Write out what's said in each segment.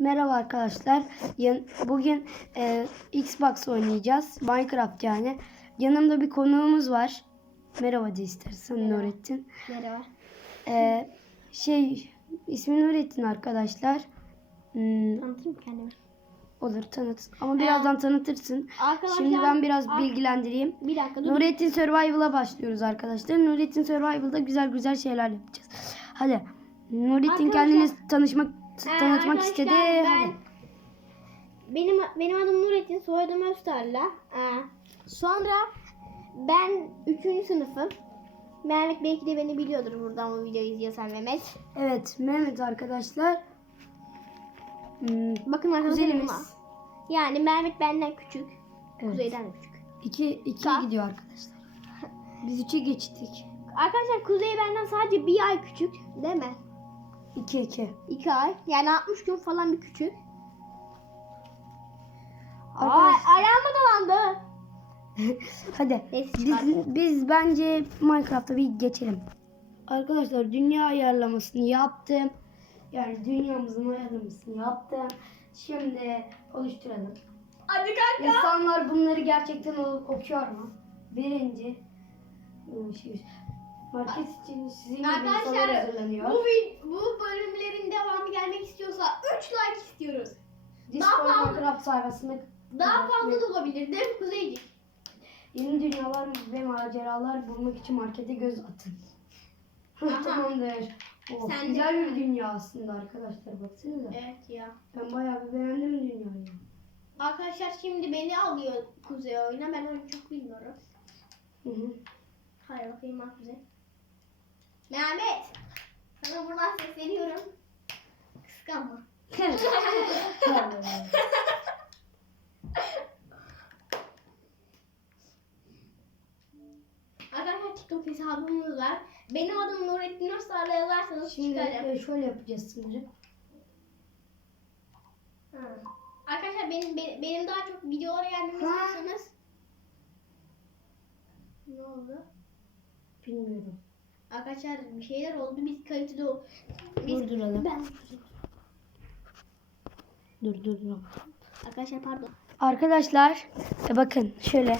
Merhaba arkadaşlar. Bugün e, Xbox oynayacağız. Minecraft yani. Yanımda bir konuğumuz var. Merhaba de istersen Nurettin. Merhaba. E, şey ismi Nurettin arkadaşlar. Hmm, Tanıtayım kendimi? olur tanıt. Ama birazdan tanıtırsın. Arkadaşlar, Şimdi ben biraz bilgilendireyim. Bir dakika dur. Nurettin Survival'a başlıyoruz arkadaşlar. Nurettin Survival'da güzel güzel şeyler yapacağız. Hadi. Nurettin kendini tanışmak Ee, tanıtmak arkadaşlar, istedi. Ben, Hadi. benim benim adım Nurettin, soyadım Öztarla. Ee, sonra ben 3. sınıfım. Mehmet belki de beni biliyordur buradan bu videoyu izliyorsan Mehmet. Evet Mehmet arkadaşlar. Hmm, Bakın arkadaşlar. Yani Mehmet benden küçük. Evet. Kuzey'den de küçük. İki, ikiye Tamam. gidiyor arkadaşlar. Biz üçe geçtik. Arkadaşlar Kuzey benden sadece bir ay küçük. Değil mi? İki iki. 2 ay. Yani 60 gün falan bir küçük. Ay, Arkadaşlar- ayağıma dolandı. Hadi. Neyse, Biz, biz bence Minecraft'a bir geçelim. Arkadaşlar dünya ayarlamasını yaptım. Yani dünyamızın ayarlamasını yaptım. Şimdi oluşturalım. Hadi kanka. İnsanlar bunları gerçekten o- okuyor mu? Birinci şey, market için sizin Arkadaşlar hazırlanıyor. bu, vid- bu bölümlerin devamı gelmek istiyorsa 3 like istiyoruz. Discord daha- Minecraft sayfasında Daha fazla da olabilir değil mi Kuzeycik? Yeni dünyalar ve maceralar bulmak için markete göz atın. Aha. Tamamdır. Oh, Sen de- güzel bir dünya aslında arkadaşlar baksanıza. Evet ya. Ben bayağı bir beğendim dünyayı. Arkadaşlar şimdi beni alıyor Kuzey oyuna. Ben onu çok bilmiyorum. Hı hı. Hayır bakayım bak Kuzey. Mehmet. Sana buradan sesleniyorum. Kıskanma. Arkadaşlar TikTok hesabımız var. Benim adım Nurettin Öztar'la yazarsanız Şimdi çıkarım. şöyle yapacağız sanırım. Ha. Arkadaşlar benim, benim, benim daha çok videolara gelmemi istiyorsanız ne oldu? Bilmiyorum. Arkadaşlar bir şeyler oldu. Biz kayıtı da biz, Durduralım. Ben Dur dur dur. Arkadaşlar pardon. Arkadaşlar e, bakın şöyle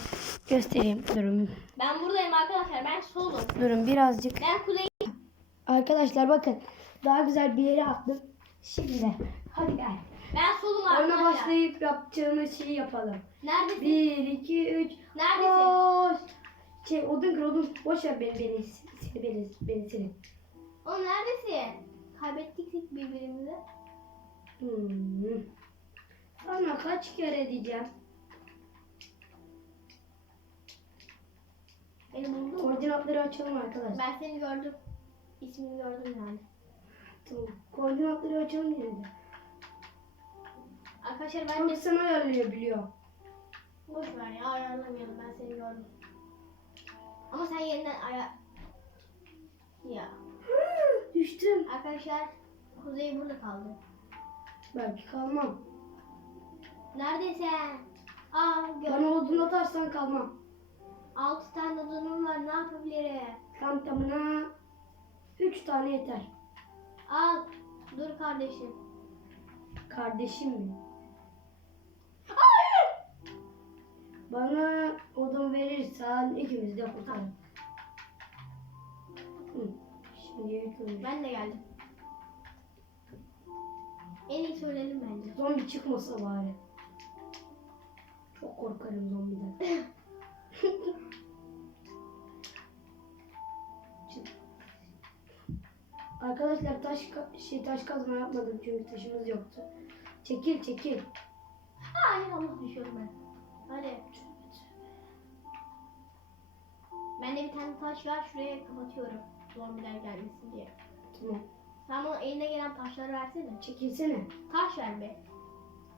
göstereyim. Durun. Ben buradayım arkadaşlar. Ben solum. Durun birazcık. Ben kuzey. Arkadaşlar bakın daha güzel bir yere attım. Şimdi hadi gel. Ben solum arkadaşlar. başlayıp yapacağımız şeyi yapalım. Neredesin? 1, 2, 3. Neredesin? Koş. Şey odun kır odun. Boş ver beni beni. Seni beni, beni seni. O neredesin? Kaybettik birbirimizi. Hmm. Sana kaç kere diyeceğim. Beni buldun mu? Koordinatları açalım arkadaşlar. Ben seni gördüm. İsmini gördüm yani. Tamam. Koordinatları açalım yine de. Arkadaşlar ben Çok de sen ayarlıyor biliyor. boş ver ya ayarlamayalım. Ben seni gördüm. Ama sen yeniden ayar... Ya. Düştüm. Arkadaşlar Kuzey burada kaldı. Belki kalmam. Neredesin? Aa Bana gör. odun atarsan kalmam. 6 tane odunum var ne yapabilirim? Tam tamına 3 tane yeter. Al. Dur kardeşim. Kardeşim mi? Bana odun verirsen ikimiz de kurtarırız. Hı. Şimdi yıkılmış. Ben de geldim. En iyi söyledim bence. Zombi çıkmasa bari. Çok korkarım zombiden. Arkadaşlar taş şey taş kazma yapmadım çünkü taşımız yoktu. Çekil çekil. Hayır Allah düşüyorum ben. Hadi. Bende bir tane taş var şuraya kapatıyorum. Zombiler gelmesin diye. Tamam. Sen bana eline gelen taşları versene. Çekilsene. Taş ver be.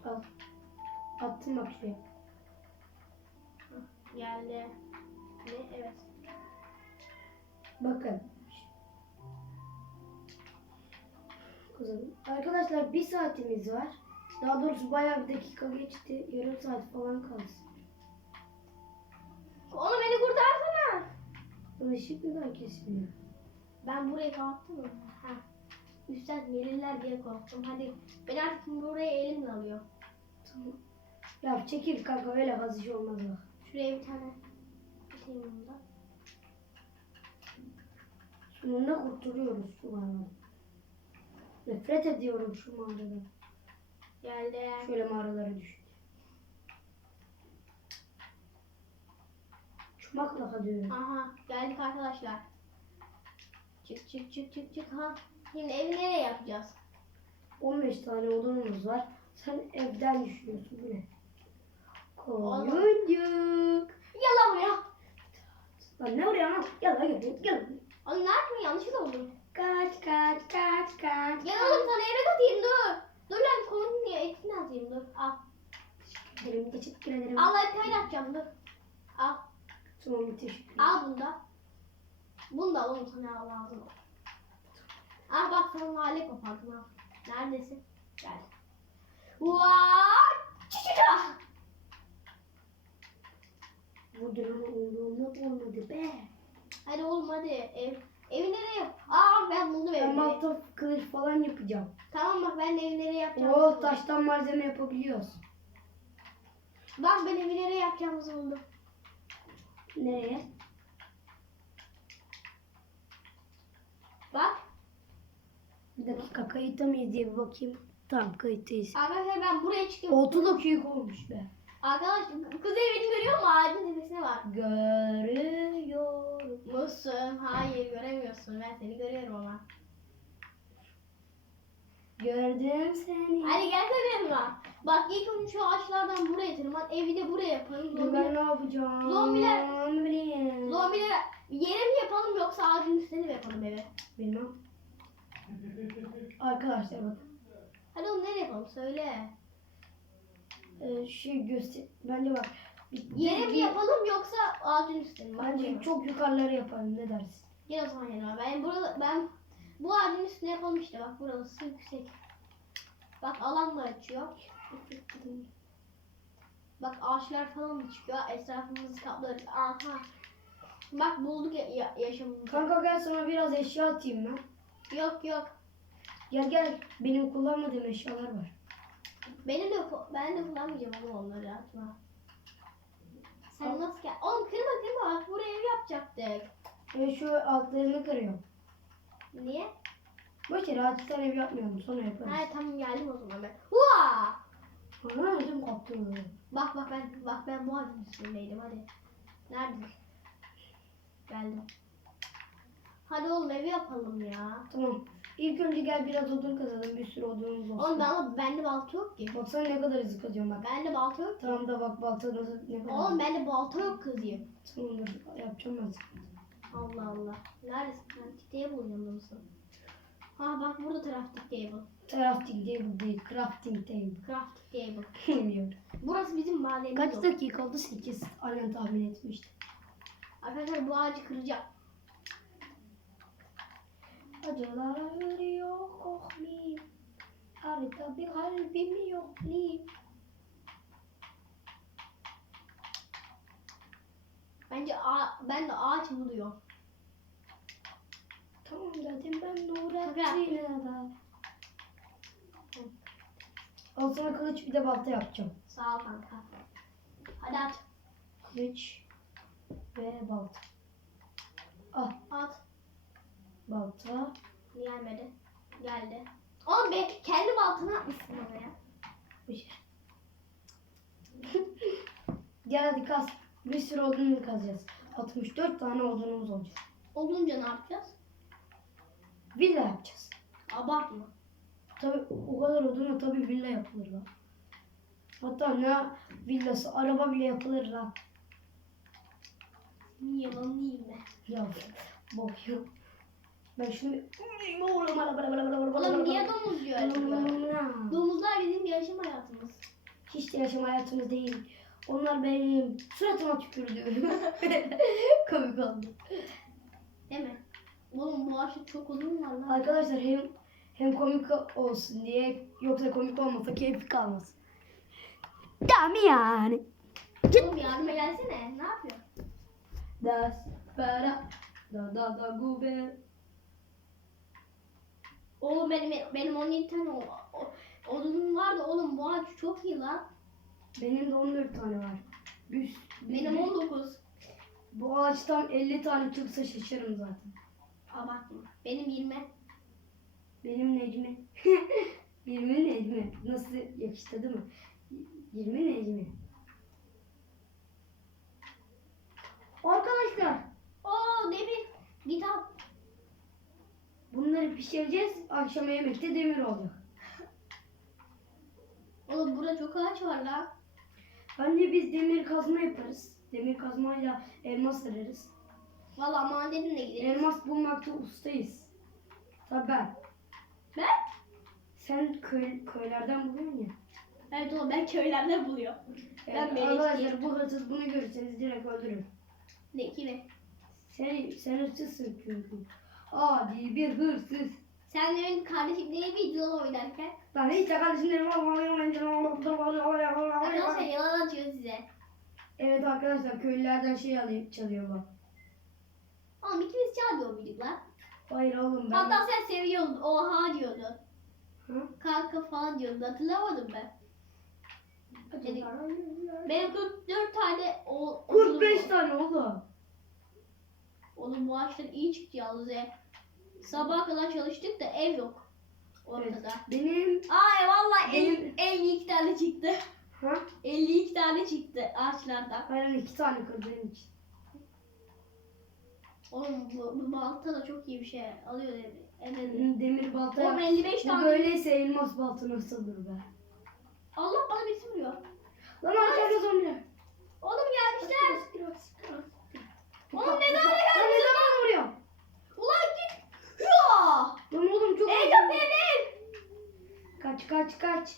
Al. Attım bak şuraya. Geldi. Ne? Evet. Bakın. Kızım. Arkadaşlar bir saatimiz var. Daha doğrusu bayağı bir dakika geçti. Yarım saat falan kalsın. Onu beni kurtarsana. Işık neden kesiliyor? Ben burayı kapattım mı? Ha. üstten gelirler diye korktum. Hadi ben artık buraya elimle alıyorum. Tamam. Ya çekil kanka öyle kazıcı şey olmaz bak. Şuraya bir tane atayım bunu da. Sonunda kurtuluyoruz şu mağaradan. Nefret ediyorum şu mağaradan. Geldi. Şöyle mağaralara düşün. Çumakla kazıyorum. Aha geldik arkadaşlar. Çık çık çık çık çık ha. Şimdi evi nereye yapacağız? 15 tane odunumuz var. Sen evden düşünüyorsun bu ne? Koyuncuk. Gel lan buraya. Lan ne oraya lan? Gel lan gel gel. Ne yapayım yanlışlıkla oldu. Kaç kaç kaç kaç. Gel oğlum sana eve atayım dur. Dur lan konunun diye etini atayım dur. Al. Ederim teşekkür ederim. Al hadi atacağım dur. Al. Tamam teşekkür ederim. Al bunu da. Bunu da oğlum sana al lazım. Al bak sana mahalle kopardım al. Neredesin? Gel. Vaaay! Çiçeğe! Bu durum olmadı be. Hadi oğlum hadi ev. Evi nereye yap? Aa ben buldum Ben balta kılıç falan yapacağım. Tamam bak ben nereye yapacağım. Oo taştan malzeme yapabiliyoruz. Bak ben evi nereye yapacağımızı buldum. Nereye? Bak. Bir dakika kayıtta mıyız diye bir bakayım. Tamam kayıttayız. Arkadaşlar ben buraya çıkıyorum. Oltu da büyük olmuş be. Arkadaş kız evini görüyor mu? Ağacın tepesine var. Görüyorum. Musun? Hayır göremiyorsun. Ben seni görüyorum ama. Gördüm seni. Hadi gelsene yanıma. Bak ilk önce şu ağaçlardan buraya tırman. Evi de buraya yapalım. Ben Zombiler, ne yapacağım? Zombiler- Ne bileyim. zombiler yere mi yapalım yoksa ağacın üstüne mi yapalım evi? Bilmem. Arkadaşlar bakın. Hadi oğlum nereye yapalım söyle. Ee, şey göster. Bence bak. Yere mi yapalım yoksa ağacın üstüne mi? Bence çok yukarılara yapalım. Ne dersin? Gel o zaman yanıma. Ben burada ben bu ağacın üstüne yapalım işte. Bak burası yüksek. Bak alan da açıyor. Bak ağaçlar falan da çıkıyor. Etrafımızı kaplarız. Aha. Bak bulduk ya, ya- yaşamımızı. Kanka gel sana biraz eşya atayım ben. Yok yok. Gel gel. Benim kullanmadığım eşyalar var. Benim de ben de kullanmayacağım ama onları atma. Sen nasıl gel? Oğlum kırma kırma bak buraya ev yapacaktık. Ve şu altlarını kırıyorum. Niye? Boş yere ağaçtan ev yapmayalım. Sonra yaparız. Ha tamam geldim o zaman ben. Hua! Ana ödüm koptu. Bak bak ben bak ben bu ağacın üstündeydim hadi. Nerede? Geldim. Hadi oğlum evi yapalım ya. Tamam. İlk önce gel biraz odun kazalım. Bir sürü odunumuz olsun. Oğlum ben, bende balta yok ki. Baksana ne kadar hızlı kazıyorum bak. Bende balta yok ki. Tamam da bak balta nasıl ne kadar Oğlum bende balta yok kızıyım. Tamamdır yapacağım ben. Allah Allah. Neredesin? Crafting table yanında mısın? Ha bak burada crafting table. Crafting table değil. Crafting table. Crafting table. Bilmiyorum. Burası bizim madenimiz. Kaç dakika oldu? 8. Aynen tahmin etmiştim. Arkadaşlar bu ağacı kıracağım. Acılar yok koklayayım. Harita bir kalbimi yoklayayım. Bence ağa- ben de ağaç buluyorum. Tamam dedim ben Nurettin'e da. Al sana kılıç bir de balta yapacağım. Sağ ol kanka. Hadi at. Kılıç ve balta. Ah At. Balta. Gelmedi. Geldi. Oğlum be kendi baltanı atmışsın oraya. Şey. Gel hadi kaz. Bir sürü odun kazacağız. 64 tane odunumuz olacak. Olunca ne yapacağız? Villa yapacağız. Abartma. Tabi o kadar odunla tabi villa yapılır lan. Hatta ne villası araba bile yapılır lan. Niye yalan değil mi? Ya bok ya. Ben şimdi Oğlum niye domuz diyor? Domuzlar bizim yaşam hayatımız. Hiç de yaşam hayatımız değil. Onlar benim suratıma tükürdü. Komik oldu. Değil mi? Oğlum bu ağaçta çok odun var lan. Arkadaşlar hem hem komik olsun diye yoksa komik olmasa keyfi kalmaz. Tamam yani. Oğlum yardıma gelsene. Ne yapıyorsun? Das para da da da gube. Oğlum benim benim 17 tane o, o, odunum vardı oğlum bu ağaç çok iyi lan. Benim de 14 tane var. Üst, Benim 19. Bu ağaçtan 50 tane çıksa şaşarım zaten. Abartma. Benim 20. Benim Necmi. 20 Necmi. Nasıl yakıştı değil mi? 20 Necmi. Arkadaşlar Oo demir. Git al. Bunları pişireceğiz. Akşama yemekte demir olacak. Oğlum burada çok ağaç var lan. Bence biz demir kazma yaparız. Demir kazmayla elmas ararız. Valla madenine gidelim. Elmas bulmakta ustayız. Tabii ben. Ben? Sen köy, köylerden buluyorsun ya. Evet oğlum ben köylerden buluyorum. Ben Evet, melek arkadaşlar bu hırsız bunu görürseniz direkt öldürün. Ne kimi? Sen, sen hırsızsın çünkü. Adi bir hırsız. Sen de benim kardeşim değil miydin lan oynarken? Lan hiç de kardeşimlerim Arkadaşlar yalan atıyor size. Evet arkadaşlar köylülerden şey alıyor, çalıyor bu. Oğlum ikimiz çalmıyor muyduk lan? Hayır oğlum ben. Hatta sen seviyordun. Oha diyordun. Hı? Kanka falan diyordun. Hatırlamadım ben. Dedik. Benim 44 tane o, 45 oğlum tane oğlum. Oğlum bu ağaçlar iyi çıktı yalnız he. Sabaha kadar çalıştık da ev yok. Ortada. Evet. Benim Ay vallahi Benim- 52 tane çıktı. ha? 52 tane çıktı ağaçlardan. Aynen iki tane kırdığım için. Oğlum bu, bu balta da çok iyi bir şey alıyor dedi. Evet. Demir balta. Oğlum 55 Bu tane. böyleyse elmas balta nasıldır be? Allah bana vuruyor. Lan arkada zombiler. Oğlum gelmişler. Oğlum neden Lan oraya ne zaman vuruyor? Ulan git. Ya. Ey benim. Kaç kaç kaç.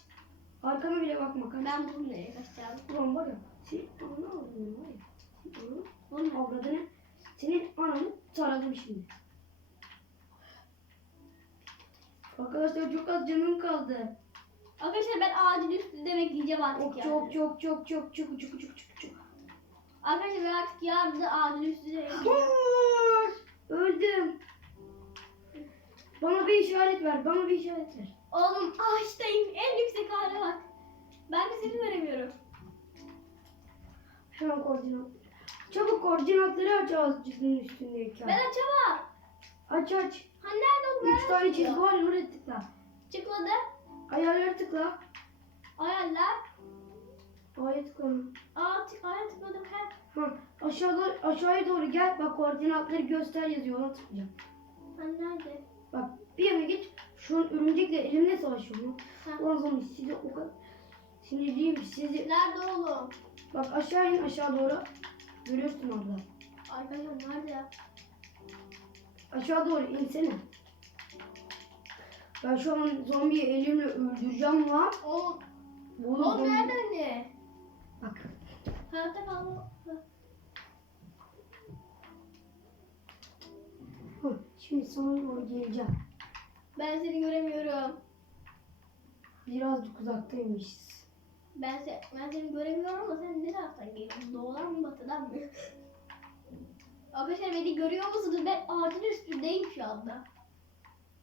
Arkana bile bakma kaç. Ben bunu nereye kaçacağım? Ulan var ya. Senin ananı avradını var ya. Senin ananı avradını. Senin ananı taradım şimdi. Arkadaşlar çok az canım kaldı. Arkadaşlar ben ağacın üstünde bekleyeceğim artık Çok yani. çok çok çok çok çok çok çok çok çok. Arkadaşlar ben artık yarın ağacın üstünde bekleyeceğim. Hayır. Öldüm. Bana bir işaret ver. Bana bir işaret ver. Oğlum ağaçtayım. En yüksek hale bak. Ben de seni göremiyorum. Hemen koordinat. Çabuk koordinatları aç ağzının üstündeyken. Ben açamam. Aç aç. Ha nerede o? Üç tane çizgi var ya oraya tıkla. Çıkmadı. Ayarları tıkla. Ayarlar. A'ya tıkla. Aa tık ayar tıkladım. He. Ha, aşağıda aşağıya doğru gel. Bak koordinatları göster yazıyor. Ona tıklayacağım. Ha nerede? Bak bir yana git. Şu an örümcekle elimle savaşıyorum. Ondan sonra size o kadar sinirliyim sizi. Nerede oğlum? Bak aşağı in aşağı doğru. Görüyorsun orada. Arkadaşlar nerede ya? Aşağı doğru insene. Ben şu an zombiyi elimle öldüreceğim lan. Oğlum, Oğlum, oğlum nerede anne? Bak. Hayatta kalma. Şimdi sana doğru geleceğim. Ben seni göremiyorum. Birazcık uzaktaymışız. Ben, se ben seni göremiyorum ama sen ne taraftan geliyorsun? Doğudan mı batıdan mı? Arkadaşlar beni görüyor musunuz? Ben ağacın üstündeyim şu anda.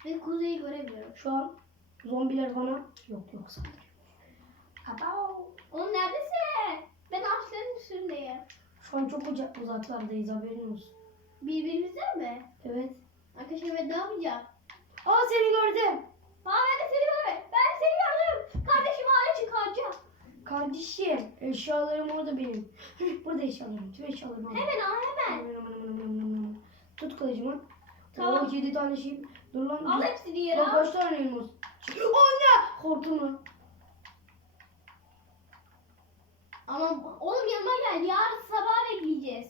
Ve kuzeyi göremiyorum. Şu an zombiler bana yok yok saldırıyor. Kapav. Oğlum neredesin? Ben ağaçların üstündeyim. Şu an çok uca- uzaklardayız haberin olsun. Birbirimizden mi? Evet. Arkadaşlar ben ne yapacağım? Aa seni gördüm. Aa ben de seni gördüm. Ben seni gördüm. Kardeşim ağaca çıkaracağım. Kardeşim eşyalarım orada benim. Burada eşyalarım. Tüm eşyalarım orada. Hemen al hemen. Aman, aman, aman, aman, aman. Tut kılıcımı. Tamam. Oo, yedi tane şey. Dur lan. Al hepsini yere Bak al. kaç tane elmas. Anne! Hortumu. Ama oğlum yanıma gel. Yarın sabah bekleyeceğiz.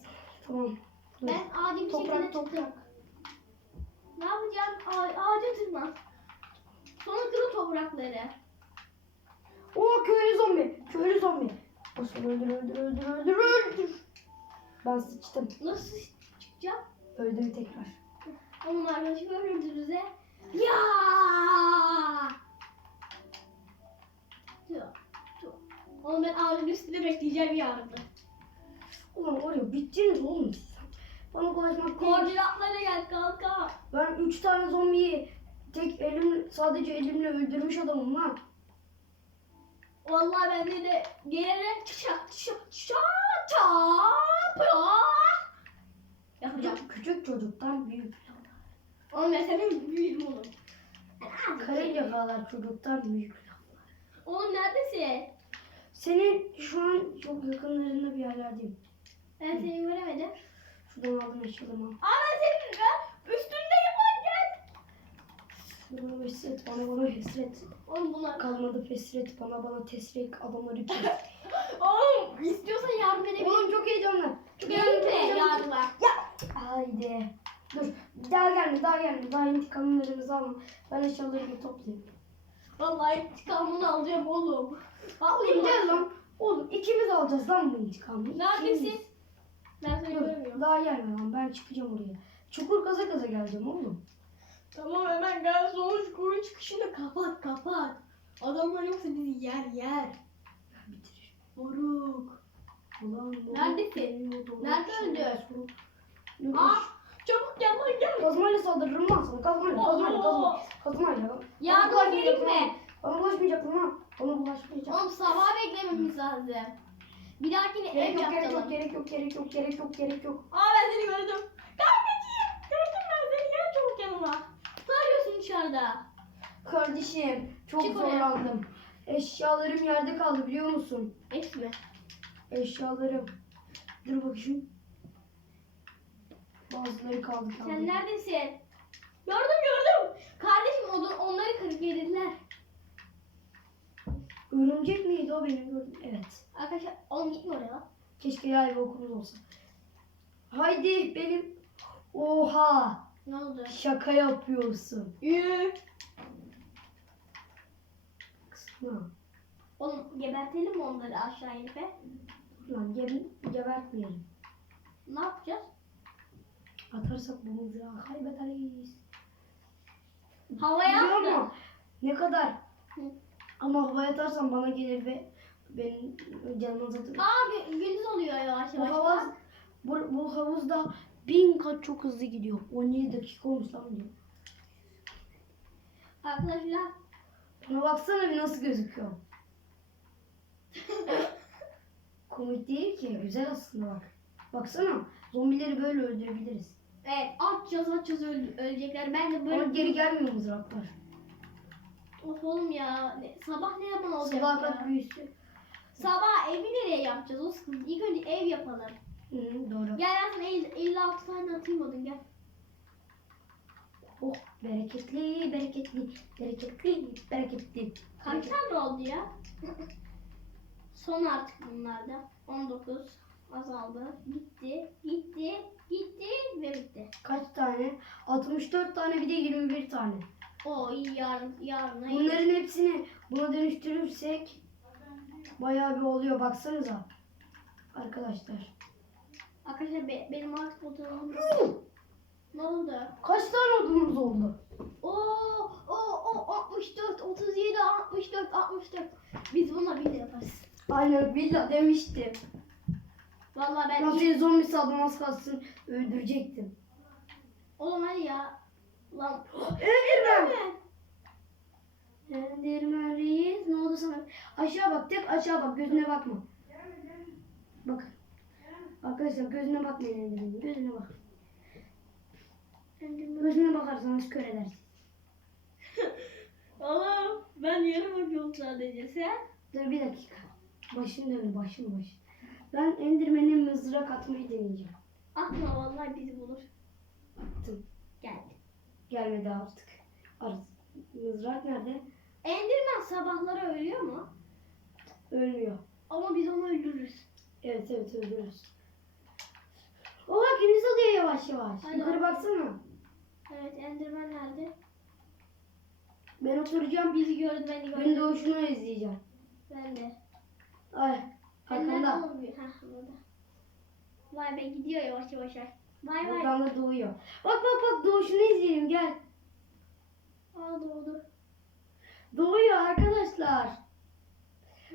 Tamam. Dur. Ben acil bir şekilde toprak. Ne yapacağım? A- ağaca tırman. Sonra kırı toprakları. Oo köylü zombi. Köylü zombi. Osman öldür öldür öldür öldür öldür. Ben sıçtım. Nasıl çıkacağım? Öldüm tekrar. Onun arkadaşımı öldürdünüz he. Ya! Oğlum ben ağacın üstünde bekleyeceğim yarın. Ulan var ya bittiniz oğlum. Bana değil. Koordinatlara gel kanka. Ben üç tane zombiyi tek elim sadece elimle öldürmüş adamım lan. Vallahi bende de gelerek çat çat çat yapacağım. Küçük, çocuktan büyük. Oğlum ben senin büyüğüm oğlum. Karınca kadar çocuktan büyük. Oğlum neredesin? Senin şu an çok yakınlarında bir yerlerdeyim. Ben seni göremedim. Şuradan aldım. Aa ben senin ben üstündeyim lan gel. Bana fesret, bana bana fesret. Oğlum bunlar. Kalmadı fesret, bana bana tesrek adamları kes. Oğlum istiyorsan yardım edebilirim. Oğlum çok heyecanlı. Çok heyecanlı. yardım var. Haydi. Dur. Daha gelme, daha gelme. Daha intikamlarımızı alma. Ben eşyalarımı toplayayım. Vallahi intikamını alacağım oğlum. Oğlum gel lan. Oğlum ikimiz alacağız lan bu intikamı. Neredesin? Ben seni Dur. görmüyorum. Daha gelme lan. Ben çıkacağım oraya. Çukur kaza kaza geleceğim oğlum. Tamam hemen gel son çukurun çıkışını kapat kapat. Adamlar yoksa bizi yer yer. Bitirir. Moruk. Ulan, bu- Neredesin? Nerede öldü? Aa çabuk gel lan gel. Kazmayla saldırırım lan sana. Kazmayla, kazmayla, kazmayla. Kazmayla. Bulaşmayacak mi? lan. Bana bulaşmayacak lan. Bana bulaşmayacak. Oğlum sabah beklememiz lazım. Bir dahakine ev Gerek yok, gerek yok, gerek yok, gerek yok, gerek yok, gerek yok. Aa ben seni gördüm. Kankacığım gördüm ben seni gel çabuk yanıma. Ne arıyorsun dışarıda? Kardeşim, çok Çık oraya. zorlandım. Eşyalarım yerde kaldı biliyor musun? Hepsi mi? Eşyalarım. Dur bakayım. Bazıları kaldı kaldı. Sen neredesin? Gördüm gördüm. Kardeşim onu, onları kırıp yediler. Örümcek miydi o benim gördüğüm? Evet. Arkadaşlar oğlum gitme oraya. Keşke yay bir okulumuz olsa. Haydi benim. Oha. Ne oldu? Şaka yapıyorsun. Yü. Kısma. Oğlum gebertelim mi onları aşağı inip? he? Lan ge gebertmeyelim. Ne yapacağız? Atarsak bu mızrağı kaybederiz. Havaya Biliyor attı. musun? Ne kadar? Hı. Ama havaya atarsan bana gelir ve benim canımı azaltır. Abi gündüz oluyor yavaş Bu yavaş. havuz, bu, bu havuzda bin kat çok hızlı gidiyor. 17 dakika olmuş lan diyor. Arkadaşlar Bana baksana bir nasıl gözüküyor. Komik değil ki. Güzel aslında bak. Baksana. Zombileri böyle öldürebiliriz. evet atacağız atacağız öl- ölecekler. Ben de böyle Ama geri gelmiyor mızraklar. Of oğlum ya. Ne- sabah ne zaman olacak Sabah ya? kat büyüsü. Sabah evi nereye yapacağız? O sıkıntı. İlk önce ev yapalım. Hı, doğru. Gel ben sana el- 56 tane atayım odun gel. Oh bereketli, bereketli, bereketli, bereketli. Kaç tane oldu ya? Son artık bunlarda. 19 azaldı. Gitti, gitti, gitti ve bitti. Kaç tane? 64 tane bir de 21 tane. O yarın, yarına iyi. Bunların hepsini buna dönüştürürsek bayağı bir oluyor. Baksanıza. Arkadaşlar. Arkadaşlar be- benim artık fotoğrafım Ne oldu? Kaç tane odunumuz oldu? Oo, o, o 64, 37, 64, 64. Biz bununla de yaparız. Aynen villa demiştim. Vallahi ben seni zombi saldım az kalsın öldürecektim. Oğlum hadi ya. Lan. Enderman. Enderman reis ne oldu sana? Aşağı bak tek aşağı bak gözüne bakma. Bak. Arkadaşlar gözüne bakmayın Enderman'in gözüne bak. Gözüne bakarsanız kör edersin. Oğlum ben yere bakıyorum sadece sen. Dur bir dakika. Başım döndü başım başım. Ben Enderman'in mızrak atmayı deneyeceğim. Atma vallahi bizi bulur. Attım. Geldi. Gelmedi artık. Ar mızrak nerede? Enderman sabahları ölüyor mu? Ölmüyor. Ama biz onu öldürürüz. Evet evet öldürürüz. Oha gündüz oluyor yavaş yavaş. Hadi Yukarı bak. baksana. Evet Enderman nerede? Ben oturacağım. Bizi gördü beni Gün gördü. doğuşunu izleyeceğim. Ben de. Ay. Burada. Vay be gidiyor yavaş yavaş. Vay vay. Buradan da doğuyor. Bak bak bak doğuşunu izleyelim gel. Aa doğdu. Doğuyor arkadaşlar.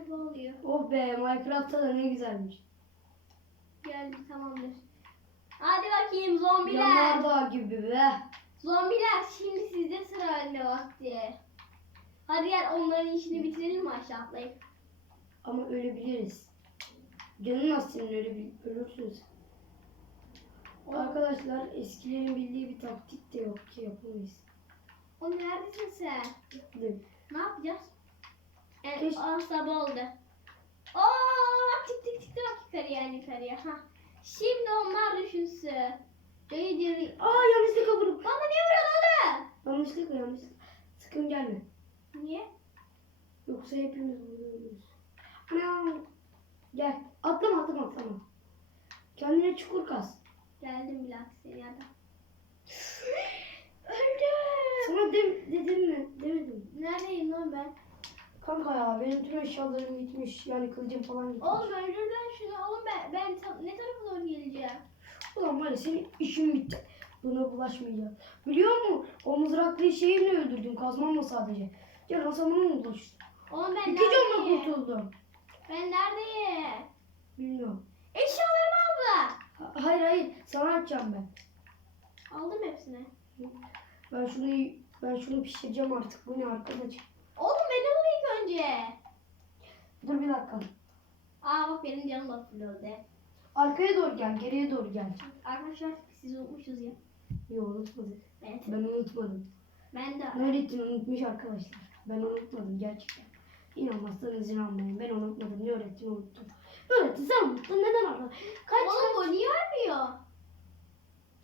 Ne oluyor? Oh be Minecraft'ta da ne güzelmiş. Geldi tamamdır. Hadi bakayım zombiler. Yanardağ gibi be. Zombiler şimdi sizde sıra ölme vakti. Hadi gel onların işini bitirelim mi aşağı atlayıp? Ama ölebiliriz. Canın az senin ölebil ölürsünüz. Arkadaşlar eskilerin bildiği bir taktik de yok ki yapamayız. Oğlum neredesin sen? Dur. Ne yapacağız? Evet, Keş- aa, sabah oldu. Oo, çık çık çık bak yukarıya yani yukarıya. Ha. Şimdi onlar düşünsün. Dayı dayı. Aa yanlışlıkla vurdum. Bana niye vuruyorsun oğlum? Yanlışlıkla yanlışlıkla. Sakın gelme. Niye? Yoksa hepimiz vuruluruz. Anam. Gel. Atlama atlama atlama. Kendine çukur kaz. Geldim bile seni adam. Öldüm. Sana dem dedim mi? Demedim. Neredeyim lan ben? Kanka ya benim tüm eşyalarım gitmiş. Yani kılıcım falan gitmiş. Oğlum öldürdün şunu. Oğlum ben, ben ta- ne tarafa doğru geleceğim? Ulan ya senin işin bitti. Buna bulaşmayacağım. Biliyor musun? O mızraklı şeyimle öldürdüm. Kazmamla sadece. Ya Hasan'la mı ulaştın? Oğlum ben İki canla neredeyim? kurtuldum. Ben neredeyim? Bilmiyorum. Eşyalarımı aldı. Ha- hayır hayır. Sana açacağım ben. Aldım hepsini. Ben şunu ben şunu pişireceğim artık. Bu ne arkadaş? Oğlum beni vur ilk önce. Dur bir dakika. Aa bak benim canım fırladı. Arkaya doğru gel. Geriye doğru gel. Arkadaşlar siz unutmuşuz ya. Yok unutmadık. Evet. Ben unutmadım. Ben de. Nurettin unutmuş arkadaşlar. Ben unutmadım gerçekten. İnanmazsanız inanmayın. Ben unutmadım. Nurettin unuttum. Böyle güzel mutlu neden ama? Kaç Oğlum kaç... o niye ölmüyor?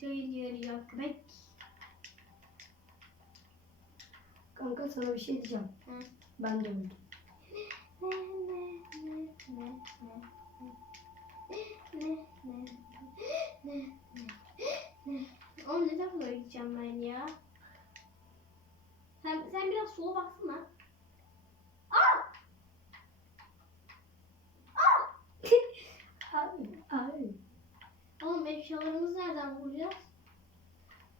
Cayır cayır yakmak. Kanka sana bir şey diyeceğim. Hı. Ben de öldüm. Oğlum neden böyle gideceğim ben ya? Sen, sen biraz sola baksana. Aa! Abi, abi. Oğlum eşyalarımızı nereden bulacağız?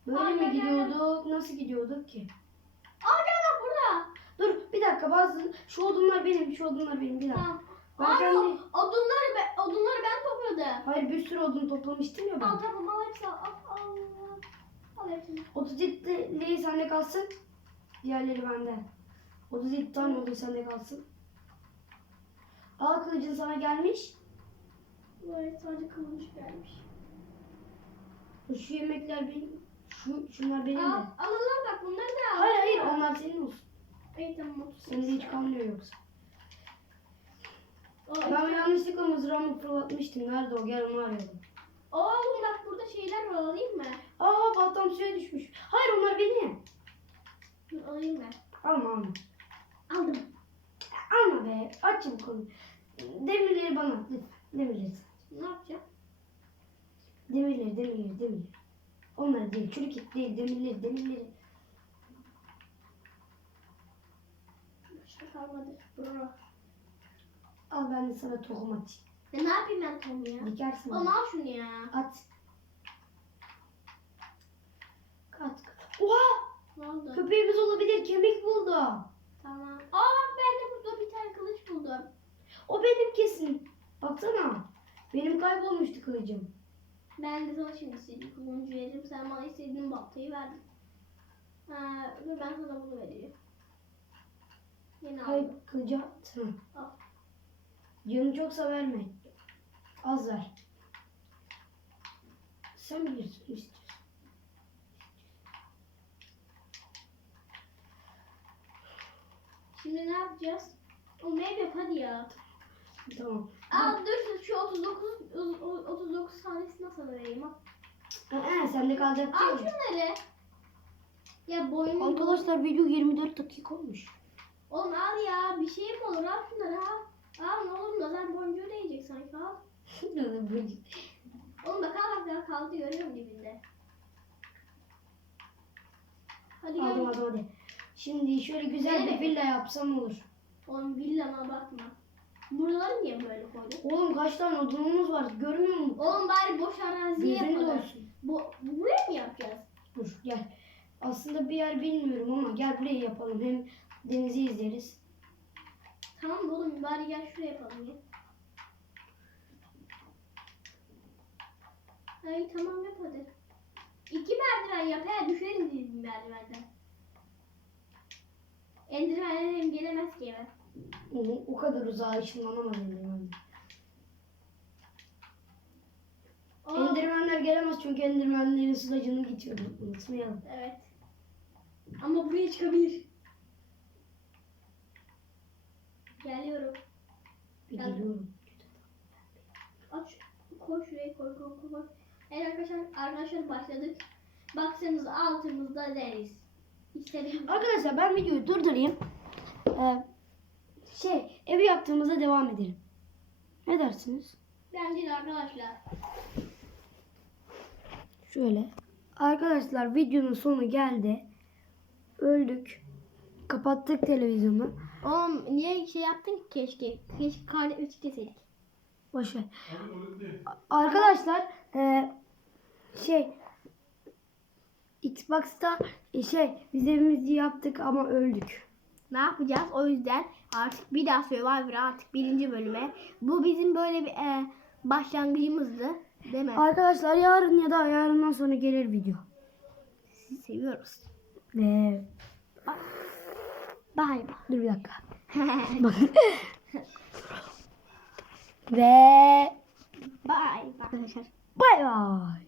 Böyle Aa, mi gel. gidiyorduk? Nasıl gidiyorduk ki? Aa gel bak burada. Dur bir dakika bazı şu odunlar benim, şu odunlar benim bir dakika. Tamam. Ben Aa, kendi- odunları, ben, odunları ben topladım. Hayır bir sürü odun toplamıştım ya Al ben. tamam al hepsini al. Al, al, al. al hepsini. 37'liği sende kalsın. Diğerleri bende. 37 tane odun sende kalsın. Al kılıcın sana gelmiş. Böyle sadece kılıç gelmiş. Şu yemekler benim. Şu, şunlar benim Al, de. al al bak bunları da al. Hayır hayır onlar senin olsun. İyi tamam 38. Senin de hiç kalmıyor yoksa. O, Ben yanlışlıkla mızrağımı fırlatmıştım. Nerede o? Gel onu arayalım. Oğlum bak burada şeyler var alayım mı? Aa baltam suya düşmüş. Hayır onlar benim. Dur alayım ben. Alma alma. Aldım. Alma be. Aç çabuk onu. Demirleri bana. Demirleri. Ne yapacağım? Demirleri, demirleri, demirleri. Onlar değil. Çürük et değil. Demirleri, demirleri. Başka kalmadı. Bro. Al ben de sana tohum atayım. Ya ne yapayım ben Tom ya? Dikersin. Oğlum al şunu ya. At. Kat. Oha! Ne oldu? Köpeğimiz olabilir. Kemik buldu. Tamam. Aa bak ben de burada bir tane kılıç buldum. O benim kesin. Baksana. Benim kaybolmuştu kılıcım. Ben de sana şimdi istediğim kılıncı veririm. Sen bana istediğin baltayı verdin. Ha, dur ben sana bunu vereyim. Yeni Hayır aldım. kılıcı at. Hı. Al. Canı çoksa verme. Az ver. Sen bilirsin ne istiyorsun. Şimdi ne yapacağız? O yap hadi ya. Tamam. Aa dur şu 39 o- o- 39 tanesini sana vereyim. Ee, sende kalacak Al değil mi? şunları. Ya boynum. Arkadaşlar video 24 dakika olmuş. Oğlum al ya bir şey mi olur al şunları al. Al ne olur nazar boncuğu değecek sanki al. Oğlum bak al bak ya kaldı görüyorum dibinde. Hadi gel. aldım aldım hadi. Şimdi şöyle güzel bir Evet. villa yapsam olur. Oğlum villama bakma. Buraları niye böyle koydun? Oğlum kaç tane odunumuz var görmüyor musun? Oğlum bari boş araziye Gözün yapalım. doysun. Bu, buraya mı yapacağız? Dur gel. Aslında bir yer bilmiyorum ama gel buraya yapalım. Hem denizi izleriz. Tamam da oğlum bari gel şuraya yapalım ya. Ay tamam yap hadi. İki merdiven yap ya düşeriz biz merdivenden. Enderman'den hem gelemez ki eve. O, o kadar uzağa ışınlanamadım Enderman'dan. Aa, Enderman'ler gelemez çünkü Enderman'lerin sılacını geçiyor. Unutmayalım. Evet. Ama buraya çıkabilir. Geliyorum. Geliyorum. Aç. Koy şuraya koy koy koy. koy. Evet arkadaşlar, arkadaşlar başladık. Baksanız altımızda deniz. İstediğimiz Arkadaşlar ben videoyu durdurayım. Ee, şey evi yaptığımızda devam edelim. Ne dersiniz? Bence de arkadaşlar. Şöyle. Arkadaşlar videonun sonu geldi. Öldük. Kapattık televizyonu. Oğlum niye şey yaptın ki keşke? Keşke karnı üç keseydik. Boş ver. A- Arkadaşlar e, şey Xbox'ta e, şey biz evimizi yaptık ama öldük. Ne yapacağız? O yüzden artık bir daha Survivor'a artık birinci bölüme. Bu bizim böyle bir e, başlangıcımızdı. Değil mi? Arkadaşlar yarın ya da yarından sonra gelir video. Sizi seviyoruz. Ve Bye bye. dur bir dakika. Ve bye. Arkadaşlar. bay bay.